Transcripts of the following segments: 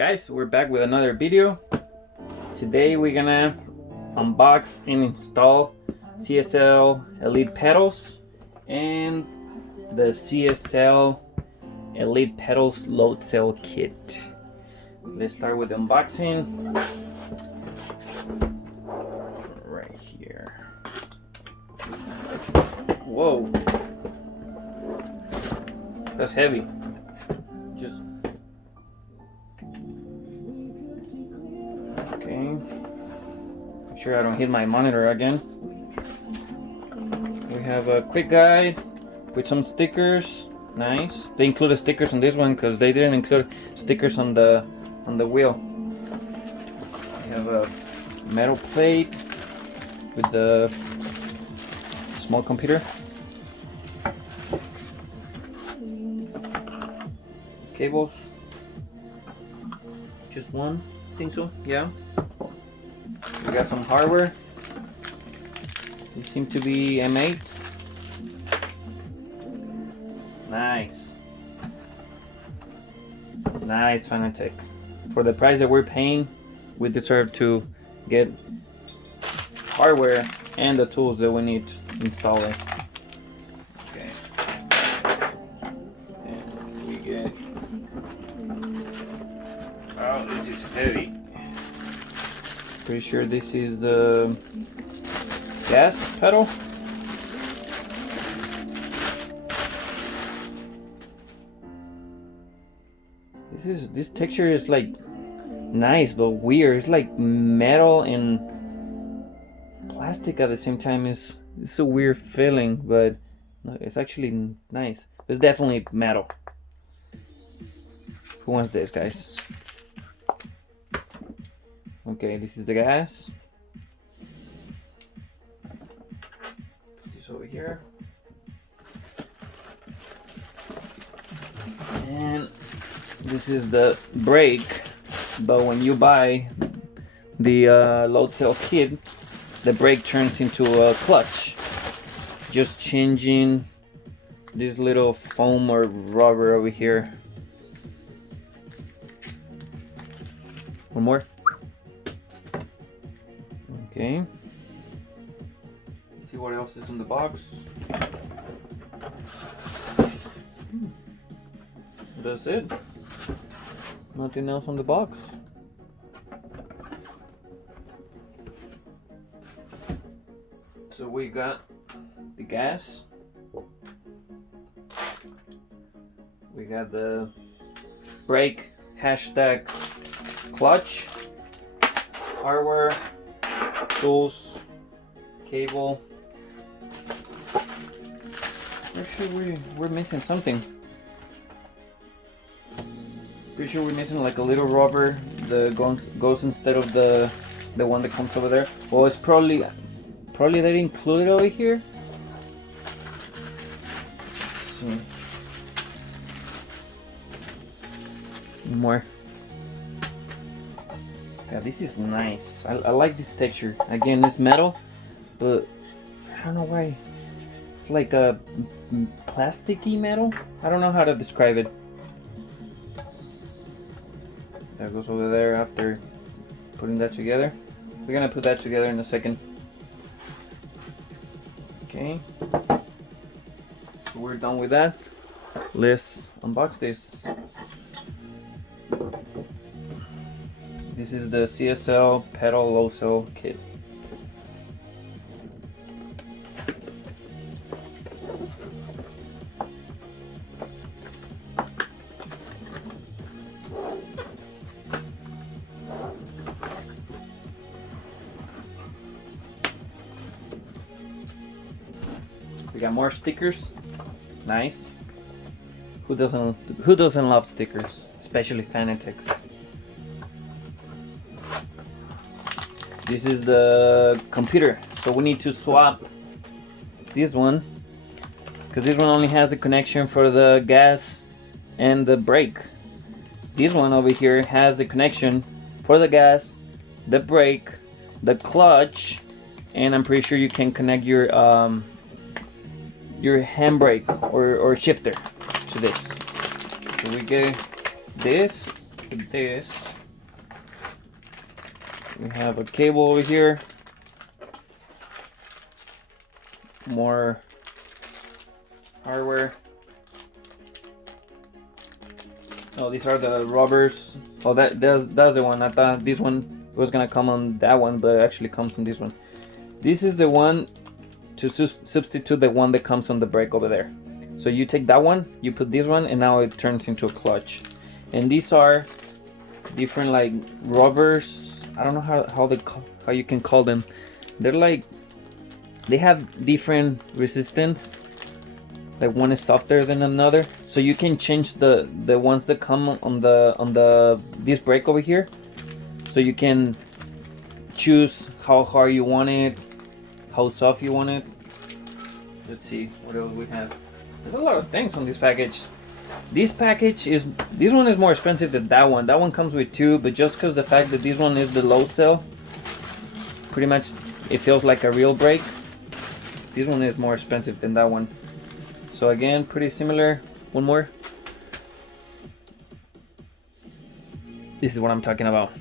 Guys, we're back with another video. Today we're gonna unbox and install CSL Elite Pedals and the CSL Elite Pedals load cell kit. Let's start with the unboxing. Right here. Whoa, that's heavy. Just okay. Make sure I don't hit my monitor again. We have a quick guide with some stickers. Nice. They included stickers on this one because they didn't include stickers on the wheel. We have a metal plate with the small computer. Cables. Just one, I think so, yeah. We got some hardware. They seem to be M8s. Nice. Nice Fanatec. For the price that we're paying, we deserve to get hardware and the tools that we need to install it. Okay. And we get... Oh, this is heavy. Pretty sure this is the gas pedal. This texture is like nice but weird. It's like metal and plastic at the same time. It's a weird feeling, but it's actually nice. It's definitely metal. Who wants this, guys? Okay, this is the gas. Put this over here. And this is the brake, but when you buy the load cell kit, the brake turns into a clutch. Just changing this little foam or rubber over here. One more. Okay. Let's see what else is in the box. That's it. Nothing else on the box. So we got the gas. We got the brake, hashtag clutch, hardware, tools, cable. We're missing something. Pretty sure we're missing like a little rubber that goes instead of the one that comes over there. Well, it's probably they didn't include it over here. So, more. Yeah, this is nice. I like this texture. Again, it's metal, but I don't know why. It's like a plasticky metal. I don't know how to describe it. That goes over there after putting that together. We're gonna put that together in a second. Okay. So we're done with that. Let's unbox this. This is the CSL pedal load cell kit. We got more stickers. Nice. Who doesn't love stickers? Especially Fanatec's. This is the computer. So we need to swap this one because this one only has a connection for the gas and the brake. This one over here has the connection for the gas, the brake, the clutch, and I'm pretty sure you can connect your handbrake or shifter to this. So we get this with this. We have a cable over here. More hardware. Oh, these are the rubbers. Oh, that's the one. I thought this one was gonna come on that one, but it actually comes on this one. This is the one to substitute the one that comes on the brake over there. So you take that one, you put this one, and now it turns into a clutch. And these are different like rubbers. I don't know how you can call them. They're like, they have different resistance. Like one is softer than another, so you can change the ones that come on this brake over here. So you can choose how hard you want it, how soft you want it. Let's see what else we have. There's a lot of things on this package. This one is more expensive than that one. That one comes with two, but just because the fact that this one is the load cell, pretty much it feels like a real brake. This one is more expensive than that one. So again, pretty similar. One more. This is what I'm talking about.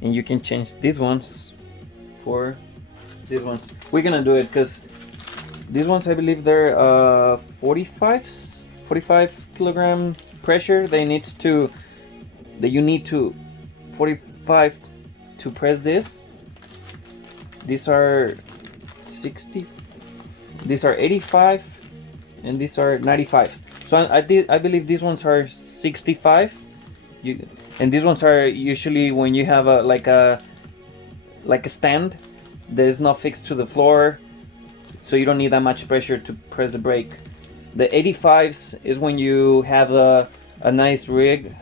And you can change these ones for these ones. We're gonna do it because these ones, I believe they're 45 kilogram pressure. You need to 45 to press this. These are 60. These are 85, and these are 95. So I believe these ones are 65. And these ones are usually when you have a like a stand that is not fixed to the floor, so you don't need that much pressure to press the brake. The 85s is when you have a nice rig,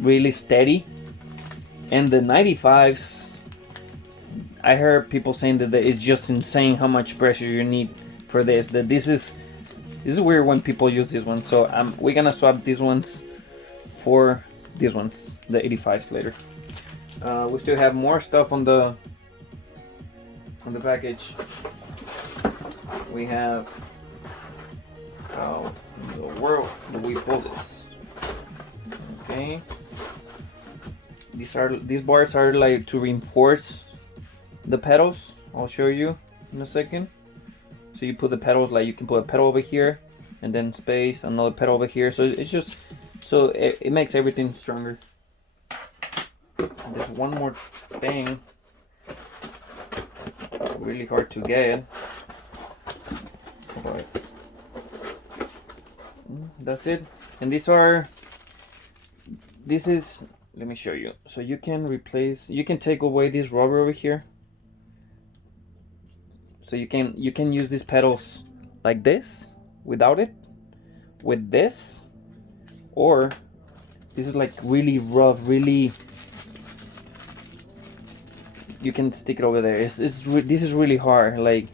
really steady, and the 95s, I heard people saying that it's just insane how much pressure you need for this. That this is weird when people use this one. So we're gonna swap these ones for these ones, the 85s later. We still have more stuff on the package. We have, how in the world do we pull this? Okay. These bars are like to reinforce the pedals. I'll show you in a second. So you put the pedals, like you can put a pedal over here and then space, another pedal over here. So it's just, so it makes everything stronger. There's one more thing, really hard to get, but that's it. And this is, let me show you. So you can take away this rubber over here. So you can use these pedals like this, without it, with this, or this is like really rough, really, you can stick it over there. This is really hard. Like,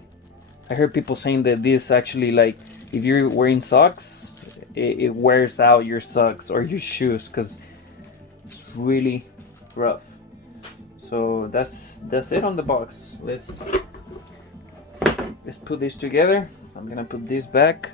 I heard people saying that this actually, like, if you're wearing socks, it wears out your socks or your shoes because it's really rough. So that's it on the box. Let's put this together. I'm gonna put this back.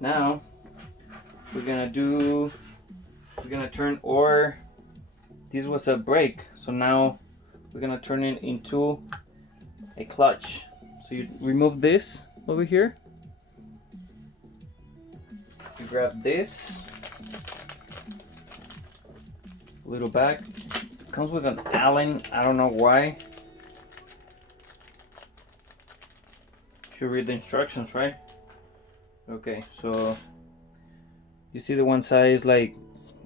Now we're gonna turn, or this was a brake, so now we're gonna turn it into a clutch. So you remove this over here, you grab this, little bag. Comes with an Allen. I don't know why. Should read the instructions, right? Okay, so you see the one side is like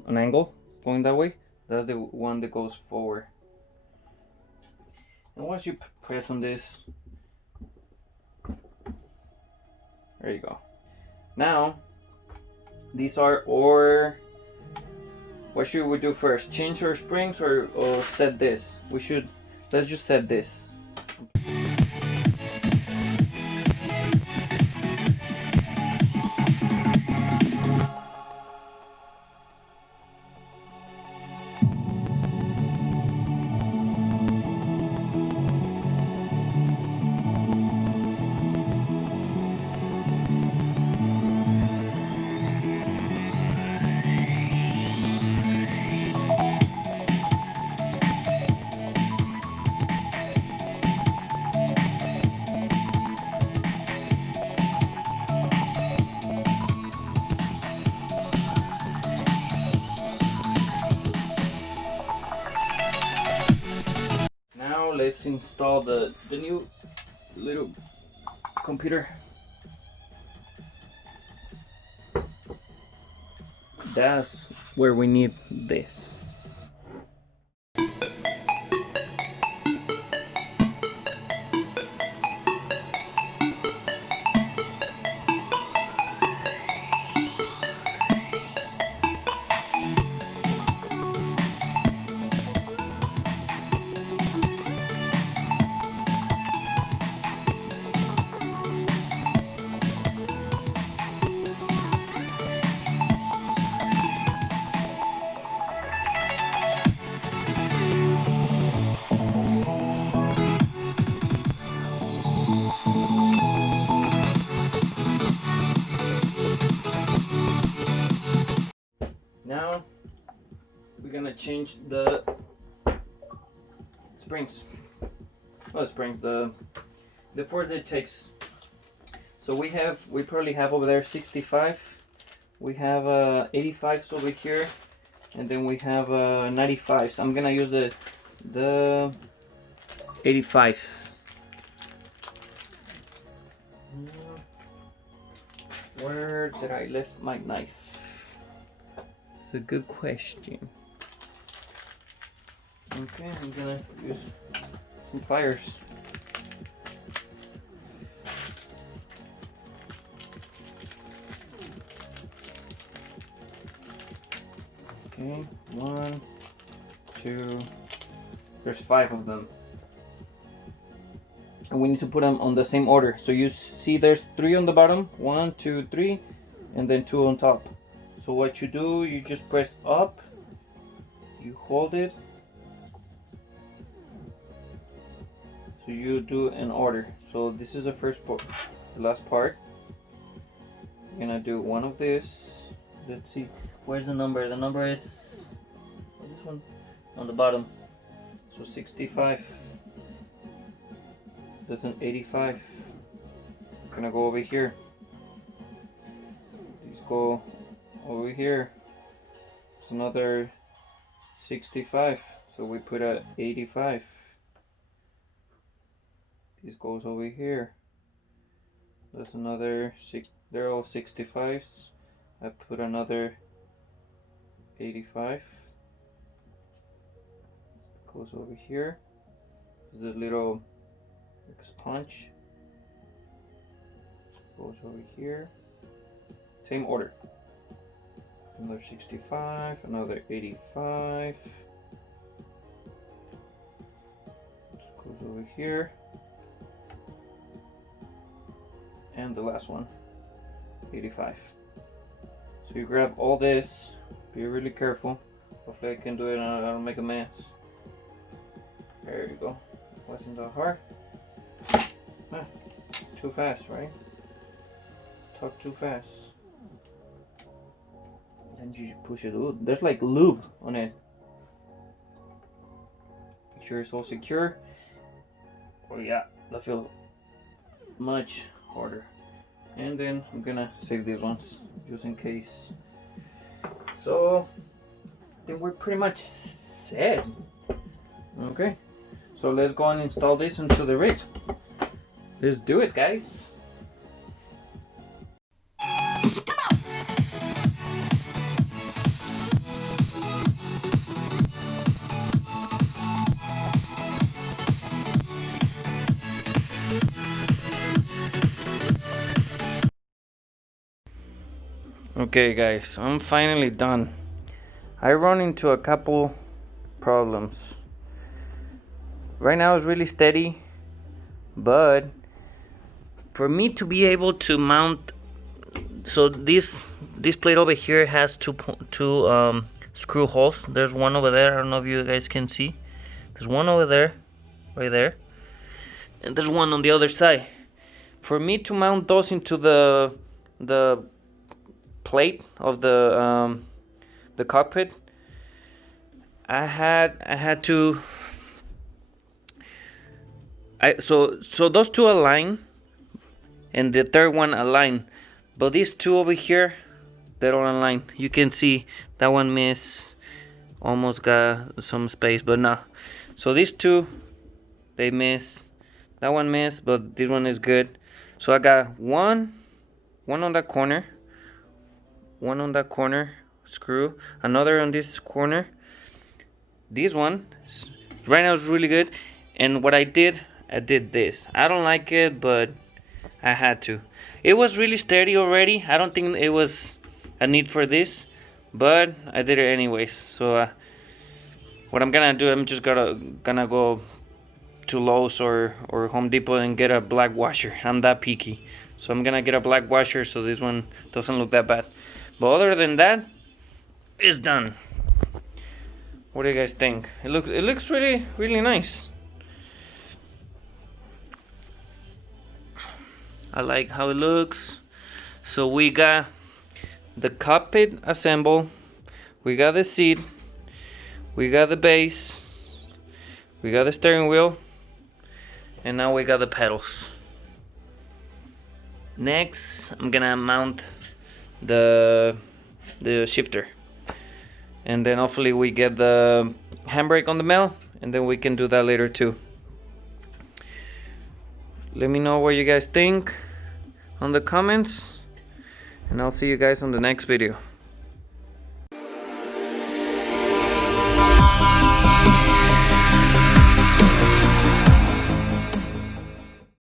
an angle going that way. That's the one that goes forward. And once you press on this, there you go. Now these are our, what should we do first? Change our springs or set this? Let's just set this. Now let's install the new little computer. That's where we need this. Now we're gonna change the springs. Well, springs, the force it takes. So we probably have over there 65. We have 85s over here, and then we have 95s. I'm gonna use the 85s. Where did I left my knife? It's a good question. Okay, I'm gonna use some pliers. Okay, 1, 2, there's 5 of them. And we need to put them on the same order. So you see there's 3 on the bottom, 1, 2, 3, and then 2 on top. So what you do, you just press up, you hold it, so you do an order. So this is the first part, the last part. I'm gonna do one of this. Let's see, where's the number? The number is, what's this one? On the bottom. So 65. That's an 85. It's gonna go over here. These go over here. It's another 65. So we put a 85. This goes over here. That's another they're all 65s. I put another 85. Goes over here. There's a little like sponge. Goes over here. Same order. Another 65, another 85. Goes over here. And the last one, 85. So you grab all this, be really careful. Hopefully I can do it and I don't make a mess. There you go. Wasn't that hard? Too fast, right? Talk too fast. Then you push it. Ooh, there's like lube on it. Make sure it's all secure. Oh yeah, that feels much harder. And then I'm gonna save these ones just in case. So think we're pretty much set. Okay, so let's go and install this into the rig. Let's do it, guys. Okay guys, I'm finally done. I run into a couple problems. Right now it's really steady, but for me to be able to mount, so this plate over here has two screw holes. There's one over there. I don't know if you guys can see. There's one over there, right there, and there's one on the other side. For me to mount those into the plate of the cockpit, I had to. So those two align, and the third one align, but these two over here, they don't align. You can see that one miss, almost got some space, but no. So these two, they miss. That one missed, but this one is good. So I got one on that corner, one on that corner screw, another on this corner. This one right now is really good, and what I did this. I don't like it, but I had to. It was really sturdy already. I don't think it was a need for this, but I did it anyways. So what I'm gonna do, I'm just gonna go to Lowe's or Home Depot and get a black washer. I'm that picky, so I'm gonna get a black washer so this one doesn't look that bad. But other than that, it's done. What do you guys think? It looks really nice. I like how it looks. So we got the cockpit assembled, we got the seat, we got the base, we got the steering wheel, and now we got the pedals. Next, I'm gonna mount the shifter, and then hopefully we get the handbrake on the mail, and then we can do that later too. Let me know what you guys think on the comments, and I'll see you guys on the next video.